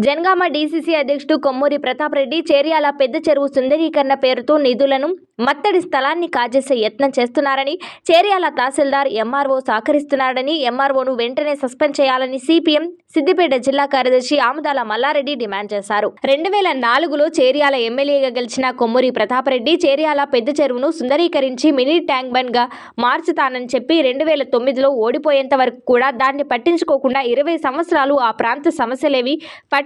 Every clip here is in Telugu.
జనగామ డీసీసీ అధ్యక్షుడు కొమ్మూరి ప్రతాప్ రెడ్డి చేర్యాల పెద్ద చెరువు సుందరీకరణ పేరుతో నిధులను మత్తడి స్థలాన్ని కాజేసే యత్నం చేస్తున్నారని చేర్యాల తహసీల్దార్ ఎంఆర్ఓ సహకరిస్తున్నారని ఎంఆర్ఓను వెంటనే సస్పెండ్ చేయాలని సిపిఎం సిద్దిపేట జిల్లా కార్యదర్శి ఆముదాల మల్లారెడ్డి డిమాండ్ చేశారు. రెండు వేల నాలుగులో చేర్యాల ఎమ్మెల్యేగా గెలిచిన కొమ్మూరి ప్రతాప్ రెడ్డి చేర్యాల పెద్ద చెరువును సుందరీకరించి మినీ ట్యాంక్ బండ్గా మార్చుతానని చెప్పి రెండు వేల తొమ్మిదిలో ఓడిపోయేంత వరకు కూడా దాన్ని పట్టించుకోకుండా ఇరవై సంవత్సరాలు ఆ ప్రాంత సమస్యలేవి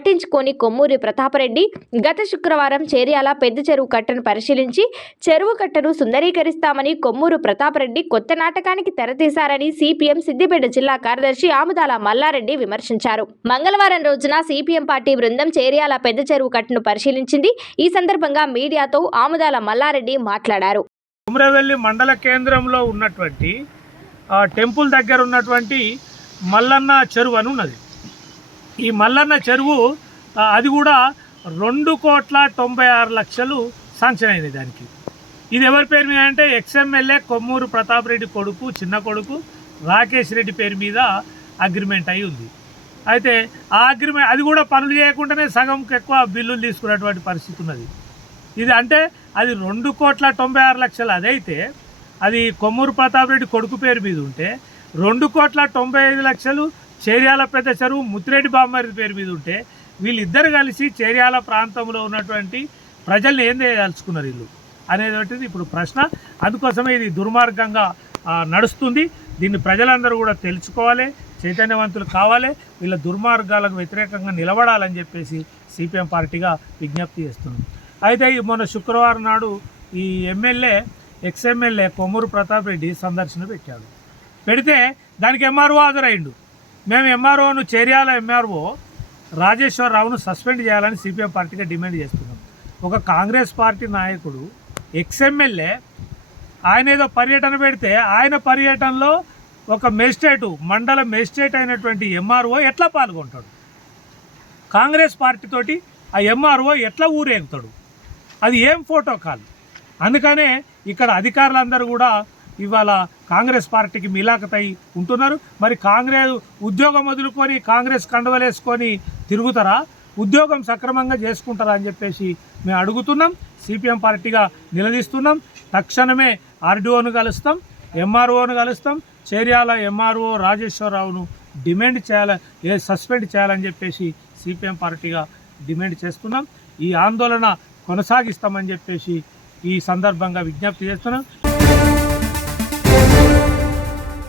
పట్టించుకొని కొమ్మూరి ప్రతాపరెడ్డి గత శుక్రవారం చేర్యాల పెద్ద చెరువు కట్టను పరిశీలించి చెరువు కట్టను సుందరీకరిస్తామని కొమ్మూరు ప్రతాపరెడ్డి కొత్త నాటకానికి తెరతీశారని సిపిఎం సిద్దిపేట జిల్లా కార్యదర్శి ఆముదాల మల్లారెడ్డి విమర్శించారు. మంగళవారం రోజున సిపిఎం పార్టీ బృందం చేర్యాల పెద్ద చెరువు కట్టను పరిశీలించింది. ఈ సందర్భంగా మీడియాతో ఆముదాల మల్లారెడ్డి మాట్లాడారు. కుమ్రవెల్లి మండల కేంద్రంలో ఉన్నటువంటి టెంపుల్ దగ్గర ఉన్నటువంటి మల్లన్న చెరువు అని ఉన్నది. ఈ మల్లన్న చెరువు అది కూడా రెండు కోట్ల తొంభై ఆరు లక్షలు శాంక్షన్ అయింది దానికి. ఇది ఎవరి పేరు మీద అంటే ఎక్స్ఎమ్మెల్యే కొమ్మూరు ప్రతాప్ రెడ్డి కొడుకు చిన్న కొడుకు రాకేష్ రెడ్డి పేరు మీద అగ్రిమెంట్ అయి ఉంది. అయితే ఆ అగ్రిమెంట్ అది కూడా పనులు చేయకుండానే సగంకి ఎక్కువ బిల్లులు తీసుకున్నటువంటి పరిస్థితి ఉన్నది. ఇది అంటే అది రెండు కోట్ల తొంభై ఆరు లక్షలు. అదైతే అది కొమ్మూరు ప్రతాప్ రెడ్డి కొడుకు పేరు మీద ఉంటే రెండు కోట్ల తొంభై ఐదు లక్షలు చేర్యాల పెద్ద చెరువు ముత్తిరెడ్డి బామ్మరి పేరు మీద ఉంటే వీళ్ళిద్దరు కలిసి చేర్యాల ప్రాంతంలో ఉన్నటువంటి ప్రజల్ని ఏం చేయదలుచుకున్నారు వీళ్ళు అనేటువంటిది ఇప్పుడు ప్రశ్న. అందుకోసమే ఇది దుర్మార్గంగా నడుస్తుంది. దీన్ని ప్రజలందరూ కూడా తెలుసుకోవాలి చైతన్యవంతులు కావాలి వీళ్ళ దుర్మార్గాలకు వ్యతిరేకంగా నిలబడాలని చెప్పేసి సిపిఎం పార్టీగా విజ్ఞప్తి చేస్తున్నాం. అయితే మొన్న శుక్రవారం నాడు ఈ MLA ex MLA Kommuru Pratap Reddy సందర్శన పెట్టాడు. పెడితే దానికి ఎంఆర్ఓ హాజరైండు. మేము ఎంఆర్ఓను చేర్యాల ఎంఆర్ఓ రాజేశ్వరరావును సస్పెండ్ చేయాలని సిపిఎం పార్టీగా డిమాండ్ చేస్తున్నాం. ఒక కాంగ్రెస్ పార్టీ నాయకుడు ఎక్స్ఎమ్మెల్యే ఆయన ఏదో పర్యటన పెడితే ఆయన పర్యటనలో ఒక మెజిస్ట్రేటు మండల మెజిస్ట్రేట్ అయినటువంటి ఎంఆర్ఓ ఎట్లా పాల్గొంటాడు? కాంగ్రెస్ పార్టీతోటి ఆ ఎంఆర్ఓ ఎట్లా ఊరేగుతాడు? అది ఏం ఫోటో కాల్ అందుకనే ఇక్కడ అధికారులందరూ కూడా ఇవాళ కాంగ్రెస్ పార్టీకి మిలాఖతై ఉంటున్నారు. మరి కాంగ్రెస్ ఉద్యోగం వదులుకొని కాంగ్రెస్ కండవలేసుకొని తిరుగుతారా? ఉద్యోగం సక్రమంగా చేసుకుంటారా అని చెప్పేసి మేము అడుగుతున్నాం. సిపిఎం పార్టీగా నిలదీస్తున్నాం. తక్షణమే ఆర్డీఓను కలుస్తాం. ఎంఆర్ఓను కలుస్తాం. చేర్యాల ఎంఆర్ఓ రాజేశ్వరరావును డిమాండ్ చేయాలి ఏ సస్పెండ్ చేయాలని చెప్పేసి సిపిఎం పార్టీగా డిమాండ్ చేస్తున్నాం. ఈ ఆందోళన కొనసాగిస్తామని చెప్పేసి ఈ సందర్భంగా విజ్ఞప్తి చేస్తున్నాం.